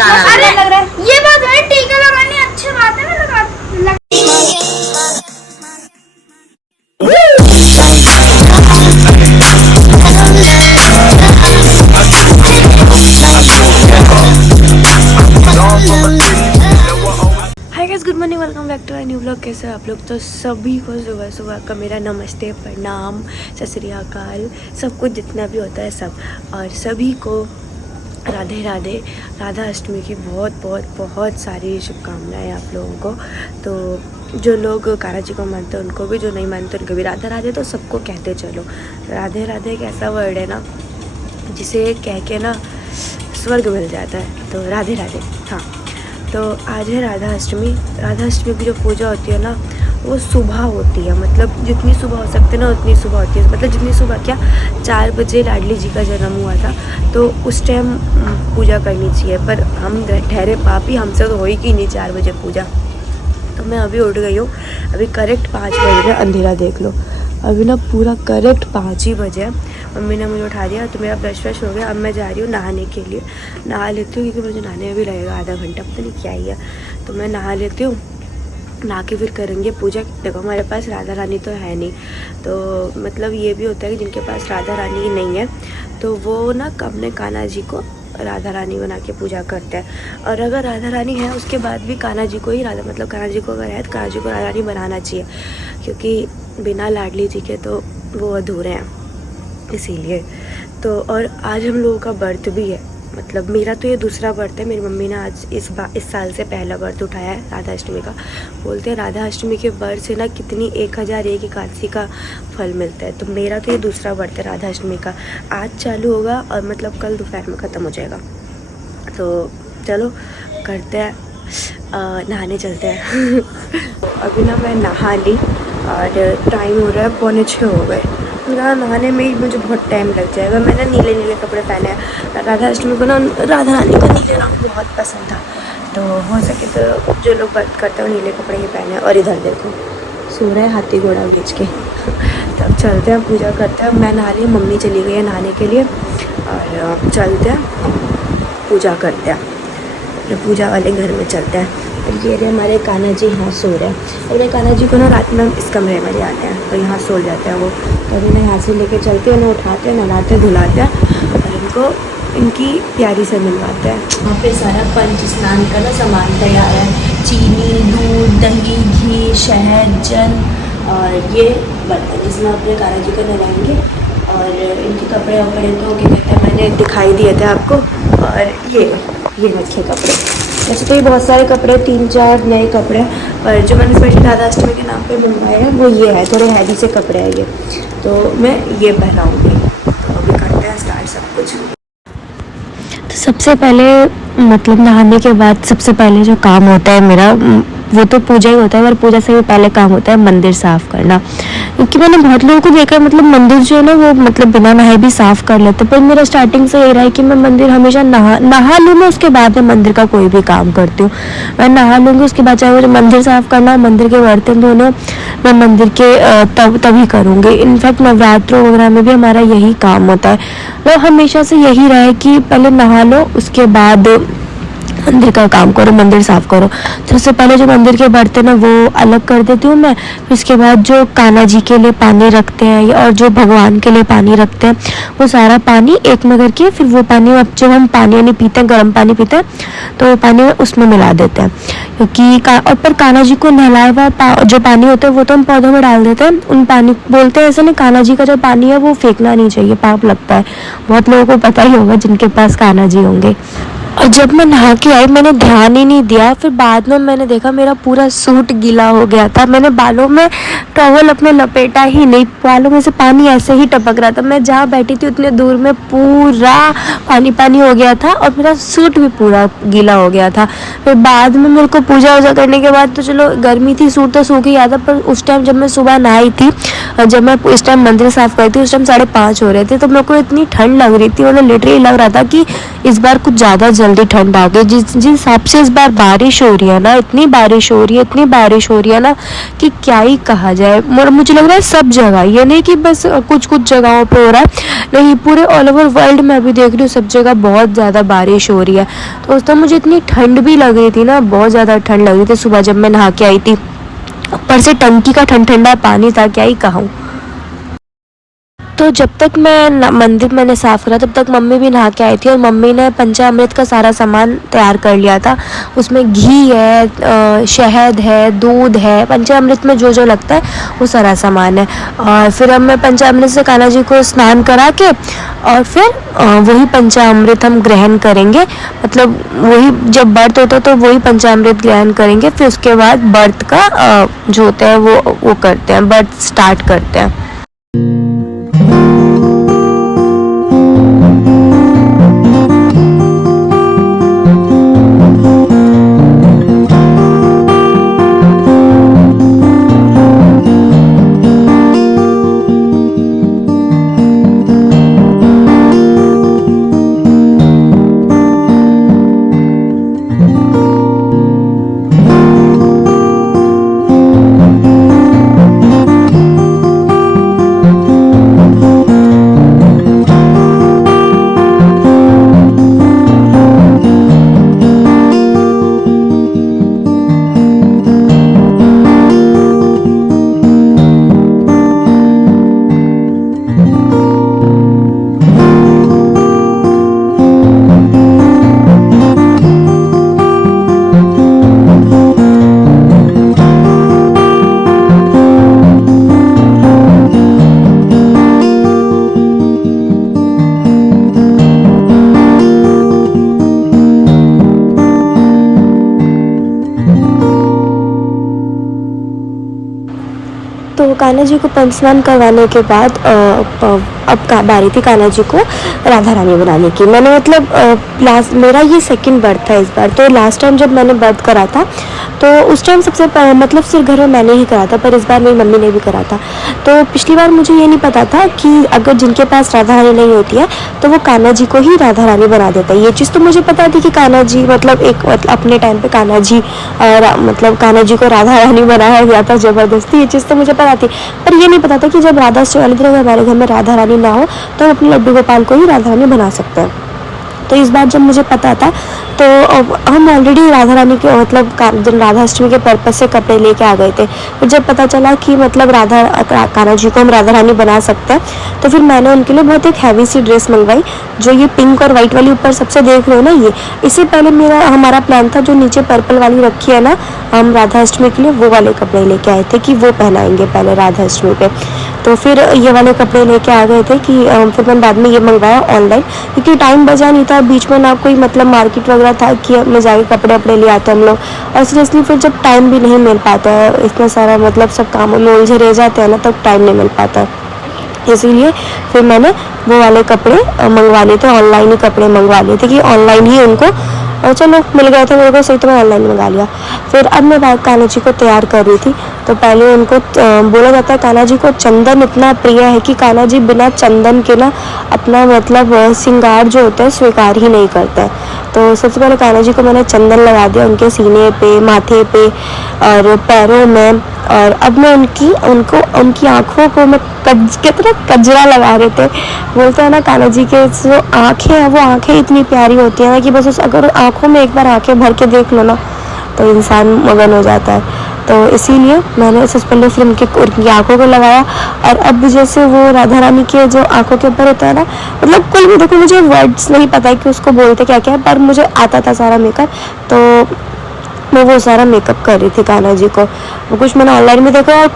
अरे लग रहा है ये बात है, टीका लगाने अच्छी बात है ना, लगा hi guys, good morning, welcome back to my new blog. कैसे हैं आप लोग? तो सभी को सुबह सुबह का मेरा नमस्ते, प्रणाम, सत श्री अकाल, सब कुछ जितना भी होता है सब, और सभी को राधे राधे, राधा अष्टमी की बहुत बहुत बहुत सारी शुभकामनाएं आप लोगों को। तो जो लोग कान्हा जी को मानते हैं उनको भी, जो नहीं मानते उनको भी राधे राधे। तो सबको कहते चलो, राधे राधे एक ऐसा वर्ड है ना जिसे कह के ना स्वर्ग मिल जाता है। तो राधे राधे। हाँ, तो आज है राधा अष्टमी। राधा अष्टमी की जो पूजा होती है ना वो सुबह होती है, मतलब जितनी सुबह हो सकती है ना उतनी सुबह होती है। मतलब जितनी सुबह क्या, 4 बजे लाडली जी का जन्म हुआ था तो उस टाइम पूजा करनी चाहिए, पर हम ठहरे पापी, हमसे तो हो ही कि नहीं 4 बजे पूजा। तो मैं अभी उठ गई हूँ, अभी करेक्ट 5 बज रहे, अंधेरा देख लो, अभी ना पूरा करेक्ट 5 ही बजे है। मम्मी ने मुझे उठा दिया, तो मेरा ब्रश व्रश हो गया। अब मैं जा रही हूँ नहाने के लिए, नहा लेती हूँ क्योंकि मुझे नहाने में भी लगेगा आधा घंटा, पता नहीं क्या ही है। तो मैं नहा लेती हूँ, नहा के फिर करेंगे पूजा। देखो हमारे पास राधा रानी तो है नहीं, तो मतलब ये भी होता है कि जिनके पास राधा रानी नहीं है तो वो ना अपने कान्हा जी को राधा रानी बना के पूजा करते हैं। और अगर राधा रानी है उसके बाद भी कान्हा जी को ही राधा, मतलब कान्हा जी को अगर है तो कान्हा जी को राधा रानी बनाना चाहिए, क्योंकि बिना लाडली जी के तो वो अधूरे हैं, इसीलिए। तो और आज हम लोगों का बर्थ भी है, मतलब मेरा तो ये दूसरा बर्थ है। मेरी मम्मी ने आज इस साल से पहला बर्थ उठाया है राधा अष्टमी का। बोलते हैं राधा अष्टमी के बर्थ से ना कितनी 1001 एकादशी का फल मिलता है। तो मेरा तो ये दूसरा बर्थ है राधा अष्टमी का। आज चालू होगा और मतलब कल दोपहर में ख़त्म हो जाएगा। तो चलो करते हैं, नहाने चलते हैं। अभी ना मैं नहा ली और टाइम हो रहा है 5:45 हो गए। नहाने में ही मुझे बहुत टाइम लग जाएगा। मैंने नीले नीले कपड़े पहने हैं। राधा अष्टमी को ना राधा रानी को नीले रंग बहुत पसंद था, तो हो सके तो जो लोग व्रत करते हैं वो नीले कपड़े ही पहने। और इधर देखो सो रहा है हाथी घोड़ा बेच के। तब चलते हैं, पूजा करते हैं। मैं नहा ली, मम्मी चली गई है नहाने के लिए, और चलते हैं पूजा करते हैं, पूजा वाले घर में चलते हैं। ये रहे हमारे कान्हा जी, यहाँ सो रहे हैं। और मैं कान्हा जी को ना रात में इस कमरे में ले आते हैं, तो यहाँ सो जाते हैं वो। तो अभी ना यहाँ से लेके चलते हैं, ना उठाते हैं, नहलाते धुलाते हैं और इनको इनकी प्यारी से मिलवाते हैं। वहाँ पे सारा पंच स्नान का ना सामान तैयार है, चीनी, दूध, दही, घी, शहद, जल, और ये बर्तन जिसमें अपने कान्हा जी को नहलाएंगे। और इनके कपड़े वपड़े तो क्या कहते हैं, मैंने दिखाई दिए थे आपको। और ये रखे कपड़े, वैसे तो ये बहुत सारे कपड़े, 3-4 नए कपड़े, पर जो मैंने स्पेशल राधा अष्टमी के नाम पे मंगवाए हैं वो ये है, थोड़े हैवी से कपड़े हैं ये, तो मैं ये पहनाऊँगी। तो अभी करते हैं स्टार्ट सब कुछ। तो सबसे पहले मतलब नहाने के बाद सबसे पहले जो काम होता है मेरा वो तो पूजा ही होता है, पर पूजा से भी पहले काम होता है मंदिर साफ़ करना। क्योंकि मैंने बहुत लोगों को देखा है, मतलब मंदिर जो है ना वो मतलब बिना नहाए भी साफ़ कर लेते, पर मेरा स्टार्टिंग से ये रहा है कि मैं मंदिर हमेशा नहा लूँ मैं, उसके बाद में मंदिर का कोई भी काम करती हूँ। मैं नहा लूँगी, उसके बाद चाहे मुझे मंदिर साफ़ करना, मंदिर के बर्तन धोने, मैं मंदिर के तभी करूँगी। इनफैक्ट नवरात्रों वगैरह में भी हमारा यही काम होता है। वो हमेशा से यही रहा है कि पहले नहा लो, उसके बाद मंदिर का काम करो, मंदिर साफ़ करो। तो सबसे पहले जो मंदिर के बर्तन है वो अलग कर देती हूँ मैं। फिर उसके बाद जो कान्हा जी के लिए पानी रखते हैं और जो भगवान के लिए पानी रखते हैं वो सारा पानी एक में करके, फिर वो पानी अब जब हम पानी यानी पीते हैं, गर्म पानी पीते हैं, तो वो पानी उसमें मिला देते हैं। क्योंकि और पर कान्हा जी को नहलाया हुआ जो पानी होता है वो तो हम पौधों में डाल देते हैं। उन पानी बोलते हैं ऐसे नहीं, कान्हा जी का जो पानी है वो फेंकना नहीं चाहिए, पाप लगता है। बहुत लोगों को पता ही होगा जिनके पास कान्हा जी होंगे। और जब मैं नहा के आई मैंने ध्यान ही नहीं दिया, फिर बाद में मैंने देखा मेरा पूरा सूट गीला हो गया था। मैंने बालों में टॉवल अपने लपेटा ही नहीं, बालों में से पानी ऐसे ही टपक रहा था। मैं जहाँ बैठी थी उतने दूर में पूरा पानी पानी हो गया था और मेरा सूट भी पूरा गीला हो गया था। फिर बाद में मेरे को पूजा वूजा करने के बाद तो चलो गर्मी थी, सूट तो सूख ही गया था, पर उस टाइम जब मैं सुबह नहाई थी, जब मैं इस टाइम मंदिर साफ़ करी थी उस टाइम 5:30 हो रहे थे, तो मेरे को इतनी ठंड लग रही थी, मतलब लिटरली लग रहा था कि इस बार कुछ ज़्यादा जल्दी ठंड आ गई। जिस हिसाब से इस बार बारिश हो रही है ना, इतनी बारिश हो रही है, इतनी बारिश हो रही है ना कि क्या ही कहा जाए। मुझे लग रहा है सब जगह, ये नहीं कि बस कुछ कुछ जगहों पे हो रहा है, नहीं पूरे ऑल ओवर वर्ल्ड में अभी देख रही हूँ सब जगह बहुत ज़्यादा बारिश हो रही है। तो उस टाइम मुझे इतनी ठंड भी लग रही थी ना, बहुत ज़्यादा ठंड लग रही थी सुबह जब मैं नहा के आई थी। ऊपर से टंकी का ठंडा पानी था, क्या ही कहूँ। तो जब तक मैं मंदिर मैंने साफ़ करा तब तक मम्मी भी नहा के आई थी, और मम्मी ने पंचामृत का सारा सामान तैयार कर लिया था। उसमें घी है, शहद है, दूध है, पंचामृत में जो जो लगता है वो सारा सामान है। और फिर अब मैं पंचामृत से कान्हा जी को स्नान करा के और फिर वही पंचामृत हम ग्रहण करेंगे। मतलब वही जब व्रत होता है तो वही पंचामृत ग्रहण करेंगे। फिर उसके बाद व्रत का जो होता है वो करते हैं, व्रत स्टार्ट करते हैं। तो कान्हा जी को पंच स्नान करवाने के बाद अब बारी थी कान्हा जी को राधा रानी बनाने की। मैंने मतलब लास्ट मेरा ये सेकंड बर्थ था इस बार। तो लास्ट टाइम जब मैंने बर्थ करा था तो उस टाइम सबसे मतलब सिर्फ घर में मैंने ही करा था, पर इस बार मेरी मम्मी ने भी करा था। तो पिछली बार मुझे ये नहीं पता था कि अगर जिनके पास राधा रानी नहीं होती है तो वो कान्हा जी को ही राधा रानी बना देता है। ये चीज़ तो मुझे पता थी कि कान्हा जी मतलब अपने टाइम पे कान्हा जी मतलब कान्हा जी को राधा रानी बनाया गया था ज़बरदस्ती, ये चीज़ तो मुझे पता थी। पर ये नहीं पता था कि जब राधा अष्टमी वाले दिन अगर हमारे घर में राधा रानी ना हो तो हम अपने लड्डू गोपाल को ही राधा रानी बना सकते हैं। तो इस बार जब मुझे पता था तो हम ऑलरेडी राधा रानी के मतलब राधा अष्टमी के पर्पज़ से कपड़े लेके आ गए थे। फिर जब पता चला कि मतलब कान्हा जी को हम राधा रानी बना सकते हैं तो फिर मैंने उनके लिए बहुत एक हैवी सी ड्रेस मंगवाई, जो ये पिंक और वाइट वाली ऊपर सबसे देख रहे हो ना ये। इससे पहले हमारा प्लान था जो नीचे पर्पल वाली रखी है ना हम राधा अष्टमी के लिए, वो वाले कपड़े लेके आए थे कि वो पहनाएंगे पहले राधा अष्टमी पे। तो फिर ये वाले कपड़े लेके आ गए थे कि फिर मैंने बाद में ये मंगवाया ऑनलाइन, क्योंकि टाइम बचा नहीं था बीच में ना कोई मतलब मार्केट वगैरह था कि मैं जाके कपड़े वपड़े ले आते हम लोग। और सीरियसली फिर जब टाइम भी नहीं मिल पाता है, इतना सारा मतलब सब कामों में उलझे रह जाते हैं ना, तब टाइम नहीं मिल पाता। इसीलिए फिर मैंने वो वाले कपड़े मंगवा लिए थे, ऑनलाइन ही कपड़े मंगवा लिए थे कि ऑनलाइन ही उनको और चलो मिल गए थे मेरे को सही, तो मैं ऑनलाइन मंगा लिया। फिर अब मैं कान्हा जी को तैयार कर रही थी तो पहले उनको बोला जाता है कान्हा जी को चंदन इतना प्रिय है कि कान्हा जी बिना चंदन के ना अपना मतलब श्रृंगार जो होता है स्वीकार ही नहीं करता है। तो सबसे पहले कान्हा जी को मैंने चंदन लगा दिया उनके सीने पे, माथे पे और पैरों में। और अब मैं उनकी आँखों को मैं कितना कजरा लगा रहे थे। बोलते हैं ना कान्हा जी के जो आँखें हैं वो आँखें इतनी प्यारी होती हैं ना कि बस अगर आँखों में एक बार आँखें भर के देख लो ना तो इंसान मगन हो जाता है। तो इसीलिए मैंने सबसे पहले फिर उनकी आँखों को लगाया। और अब जैसे वो राधा रानी के जो आँखों के ऊपर होता है ना, मतलब कुल भी देखो मुझे वर्ड्स नहीं पता है कि उसको बोलते क्या क्या है, पर मुझे आता था सारा मेकअप। तो मैं वो सारा मेकअप कर रही थी कान्हा जी को। वो कुछ मैंने ऑनलाइन में देखा और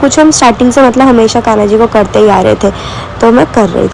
कुछ हम स्टार्टिंग से मतलब हमेशा कान्हा जी को करते ही आ रहे थे, तो मैं कर रही थी।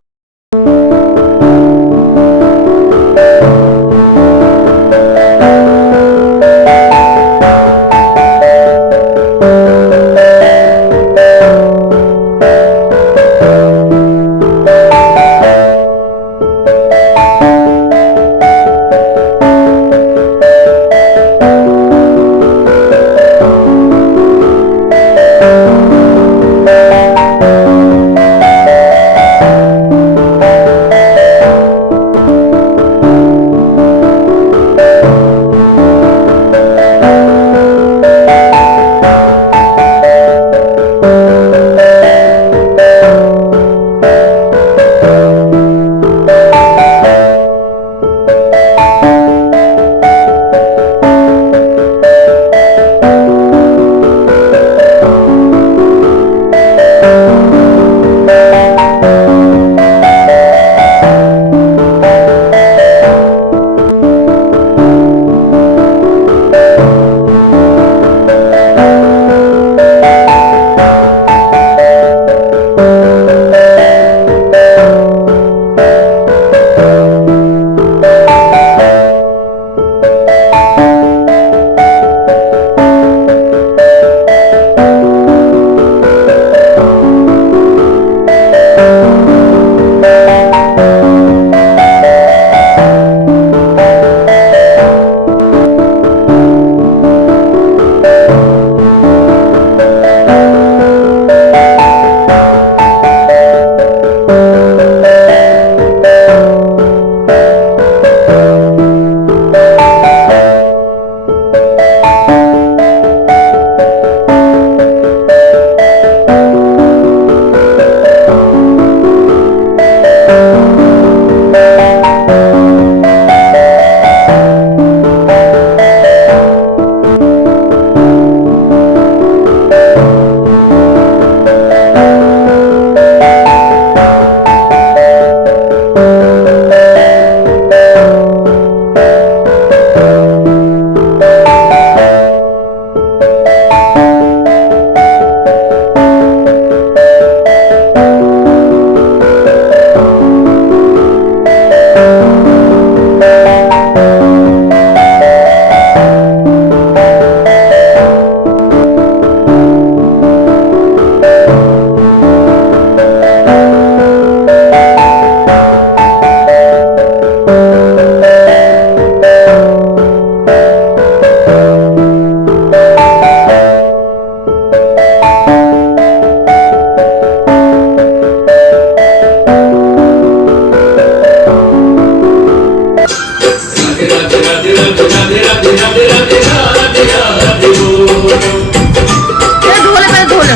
ढोल है ढोल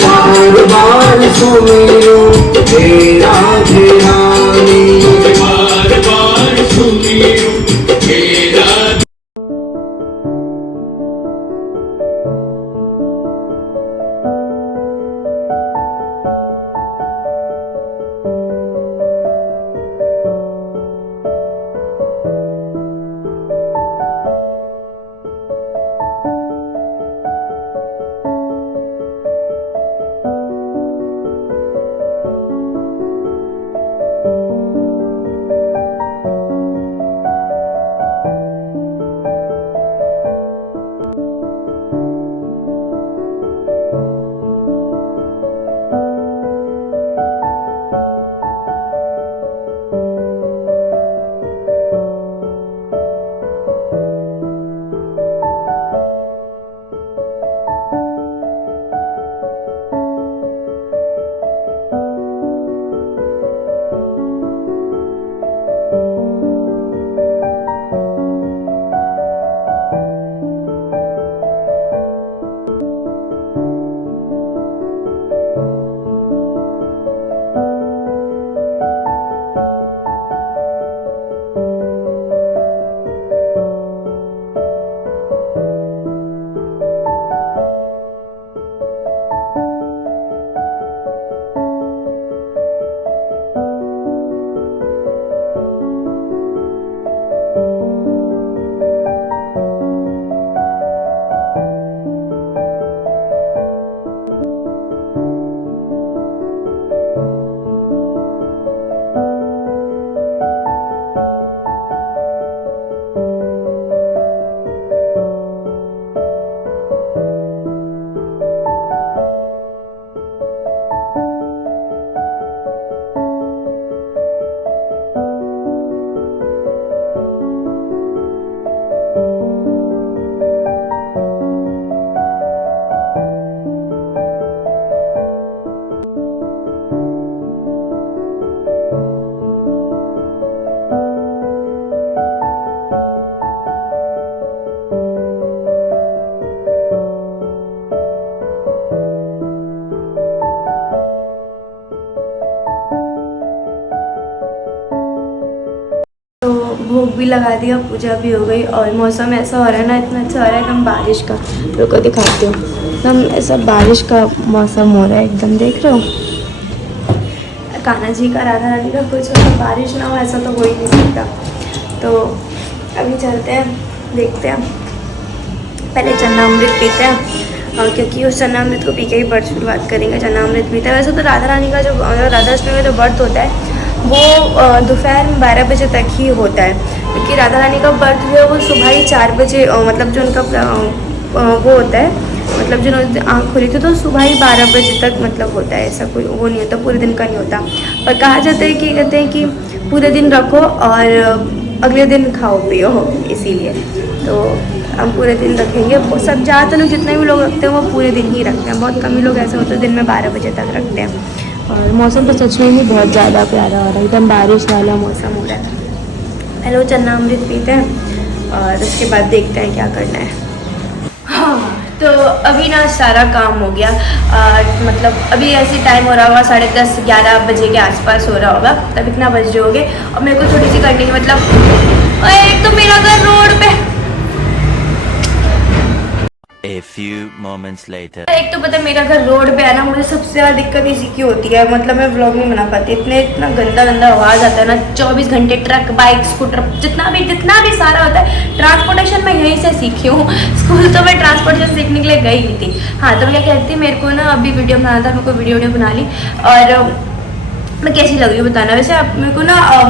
बार बार सुमिरो हे राधे रानी, बार बार सुमिरो हे राधे। भोग भी लगा दिया, पूजा भी हो गई और मौसम ऐसा हो रहा है ना, इतना अच्छा हो रहा है एकदम बारिश का। रुको दिखाती हूँ, एकदम ऐसा बारिश का मौसम हो रहा है एकदम, देख रहे हो। कान्हा जी का, राधा रानी का कुछ अगर बारिश ना हो ऐसा तो हो ही नहीं सकता। तो अभी चलते हैं, देखते हैं, पहले चन्नामृत पीते हैं और क्योंकि उस चन्नामृत को पी के ही व्रत शुरुआत करेंगे। चन्नामृत पीते हैं। वैसे तो राधा रानी का जो राधाष्टमी का जो व्रत होता है वो दोपहर में 12 बजे तक ही होता है, क्योंकि राधा रानी का व्रत जो है वो सुबह ही 4 बजे मतलब जो उनका वो होता है, मतलब जो आँख खुली थी तो सुबह ही 12 बजे तक मतलब होता है। ऐसा कोई वो नहीं होता, पूरे दिन का नहीं होता। पर कहा जाता है कि कहते हैं कि पूरे दिन रखो और अगले दिन खाओ पियो, इसीलिए तो हम पूरे दिन रखेंगे। सब ज़्यादातर लोग जितने भी लोग रखते हैं वो पूरे दिन ही रखते हैं, बहुत कम ही लोग ऐसे होते हैं दिन में 12 बजे तक रखते हैं। और मौसम तो सच में ही बहुत ज़्यादा प्यारा हो रहा है, एकदम बारिश वाला मौसम हो रहा है। पहले वो चन्नामृत पीते हैं और उसके बाद देखते हैं क्या करना है। हाँ, तो अभी ना सारा काम हो गया, मतलब अभी ऐसे टाइम हो रहा होगा 10:30-11 बजे के आसपास हो रहा होगा, तब इतना बज रहे होंगे। और मेरे को थोड़ी सी करनी है, मतलब एक तो मेरा घर रोड पे। A few moments later. एक तो पता है मेरा घर रोड पे है ना, मुझे सबसे ज़्यादा दिक्कत इसी की होती है, मतलब मैं व्लॉग नहीं बना पाती, इतना गंदा आवाज़ आता है ना 24 घंटे। ट्रक, बाइक, स्कूटर, जितना भी सारा होता है। ट्रांसपोर्टेशन मैं यहीं से सीखी हूँ, स्कूल तो मैं ट्रांसपोर्टेशन सीखने के लिए गई नहीं थी। हाँ, तो मैं क्या कहती थी, मेरे को ना अभी वीडियो बनाना था, मेरे को वीडियो बना ली। और मैं कैसी लग रही हूँ बताना। वैसे आप मेरे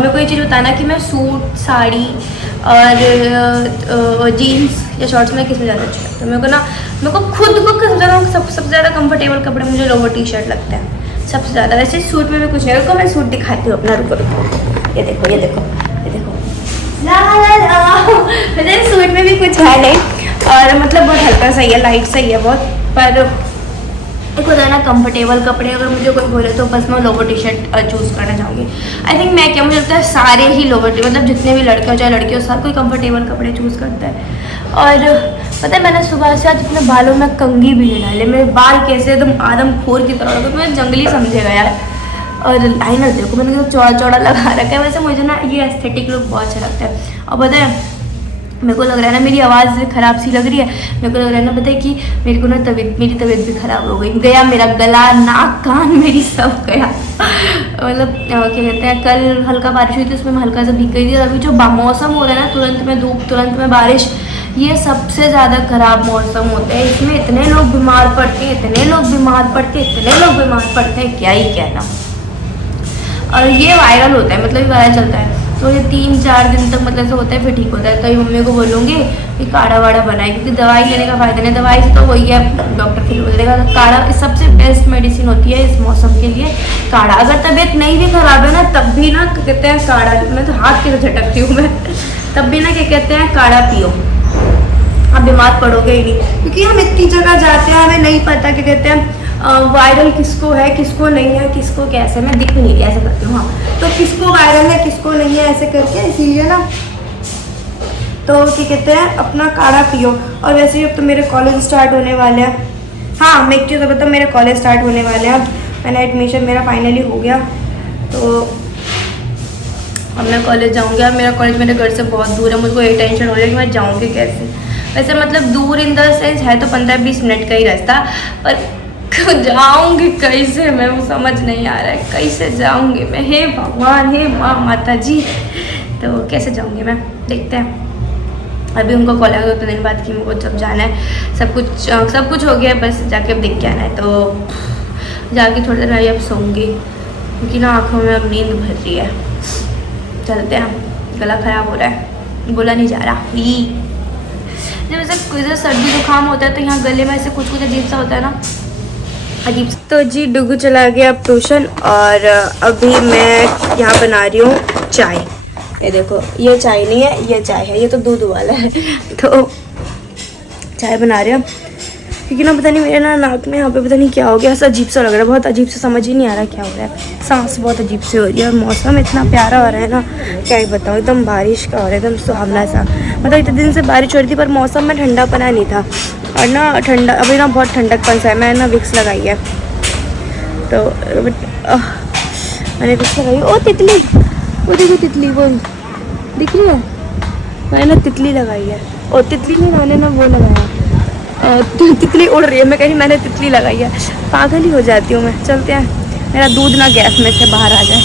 को ये चीज़ बताना कि मैं सूट, साड़ी और जीन्स या शॉर्ट्स में किस में ज़्यादा अच्छा लगता है। मेरे को खुद को सबसे ज़्यादा कंफर्टेबल कपड़े मुझे लोअर टी शर्ट लगता है सबसे ज़्यादा। वैसे सूट में भी कुछ नहीं, रुको मैं सूट दिखाती हूँ अपना, रुको। ये देखो ला ला ला। वैसे सूट में भी कुछ है नहीं, हल्का सही है, लाइट सही है बहुत। पर एक होता है ना कंफर्टेबल कपड़े, अगर मुझे कोई बोले तो बस मैं लोवर टी शर्ट चूज़ करना चाहूँगी। आई थिंक मैं क्या, मुझे लगता है सारे ही लोवर टी, मतलब जितने भी लड़के हो चाहे लड़की हो, हर कोई कंफर्टेबल कपड़े चूज़ करता है। और पता है मैंने सुबह से आज अपने बालों में कंघी भी नहीं डाले, मेरे बाल कैसे एकदम आदमखोर की तरह लगे, मैं जंगली समझेगा यार। और लाइनर देखो मैंने तो चौड़ा चौड़ा लगा रखा है। वैसे मुझे ना ये एस्थेटिक लुक बहुत अच्छा लगता है। और पता है मेरे को लग रहा है ना मेरी आवाज़ ख़राब सी लग रही है, मेरे को लग रहा है ना पता है कि मेरे को ना मेरी तबीयत भी ख़राब हो गई, गया मेरा गला, नाक, कान मेरी सब गया। मतलब क्या कहते हैं, कल हल्का बारिश हुई थी, उसमें मैं हल्का सा भीग गई थी। और अभी जो मौसम हो रहा है ना, तुरंत में धूप तुरंत में बारिश, ये सबसे ज़्यादा ख़राब मौसम होता है। इसमें इतने लोग बीमार पड़ते हैं, इतने लोग बीमार पड़ते हैं, इतने लोग बीमार पड़ते हैं, क्या ही कहना। और ये वायरल होता है, मतलब वायरल चलता है, तो ये 3-4 दिन तक मतलब ऐसा होता है, फिर ठीक होता है। तो ये मम्मी को बोलूँगी कि काढ़ा वाड़ा बनाए, क्योंकि दवाई लेने का फ़ायदा नहीं, दवाई से तो वही है, डॉक्टर फिर बोल देगा। तो काढ़ा सबसे बेस्ट मेडिसिन होती है इस मौसम के लिए, काढ़ा। अगर तबीयत नहीं भी ख़राब है ना, तब भी ना क्या कहते हैं काढ़ा, मैं तो हाथ के झटकती हूँ मैं, तब भी ना क्या कहते हैं काढ़ा पियो, आप बीमार पड़ोगे ही नहीं। क्योंकि हम इतनी जगह जाते हैं, हमें नहीं पता क्या कहते हैं वायरल किसको है किसको नहीं है, किसको कैसे, मैं दिख भी नहीं रही ऐसे करती हूँ। हाँ, तो किसको वायरल है किसको नहीं है ऐसे करके, इसीलिए ना तो क्या कहते हैं अपना काढ़ा पियो। और वैसे ही अब तो मेरे कॉलेज स्टार्ट होने वाले हैं। हाँ, मैं एक चीज़ बताऊँ, मेरे कॉलेज स्टार्ट होने वाले हैं, मैंने एडमिशन मेरा फाइनली हो गया, तो अब मैं कॉलेज जाऊँगी। अब मेरा कॉलेज मेरे घर से बहुत दूर है, मुझको ये टेंशन हो रही है कि मैं जाऊँगी कैसे। वैसे मतलब दूर इन द सेंस है तो 15-20 मिनट का ही रास्ता, पर जाऊंगी कैसे, मैं वो समझ नहीं आ रहा है कैसे जाऊंगी मैं। हे भगवान, हे माँ माता जी, तो कैसे जाऊंगी मैं, देखते हैं। अभी उनको कॉल आया 2 दिन बाद कि मुझको जब जाना है, सब कुछ हो गया, बस जाके अब देख के आना है। तो जाके थोड़ी देर मैं अब सोऊंगी, क्योंकि ना आँखों में अब नींद भर रही है। चलते हैं, गला ख़राब हो रहा है, बोला नहीं जा रहा। जब ऐसे सर्दी जुकाम होता है तो यहाँ गले में ऐसे कुछ अजीब सा होता है ना, अजीब। तो जी डुगू चला गया अब ट्यूशन, और अभी मैं यहाँ बना रही हूँ चाय। ये देखो, ये चाय नहीं है, ये चाय है, ये तो दूध वाला है। तो चाय बना रही हूँ, क्योंकि ना पता नहीं मेरे ना नाक में यहाँ पे पता नहीं क्या हो गया, ऐसा अजीब सा लग रहा है, बहुत अजीब से, समझ ही नहीं आ रहा क्या हो रहा है। सांस बहुत अजीब से हो रही है, और मौसम इतना प्यारा हो रहा है ना, क्या ही बताऊँ, एकदम बारिश का हो रहा है, एकदम सुहावना सा। मतलब इतने दिन से बारिश हो रही थी, पर मौसम में ठंडापना नहीं था, और ना ठंडा अभी ना बहुत ठंडकपन सा है। मैंने ना विक्स लगाई है, तो मैंने विक्स लगाई। ओ तितली, वो देखो तितली, वो दिख रही है, मैंने ना तितली लगाई है। और तितली नहीं, मैंने ना वो लगाया, तितली उड़ रही है, मैं कह रही मैंने तितली लगाई है। पागल ही हो जाती हूँ मैं। चलते हैं, मेरा दूध ना गैस में से बाहर आ जाए।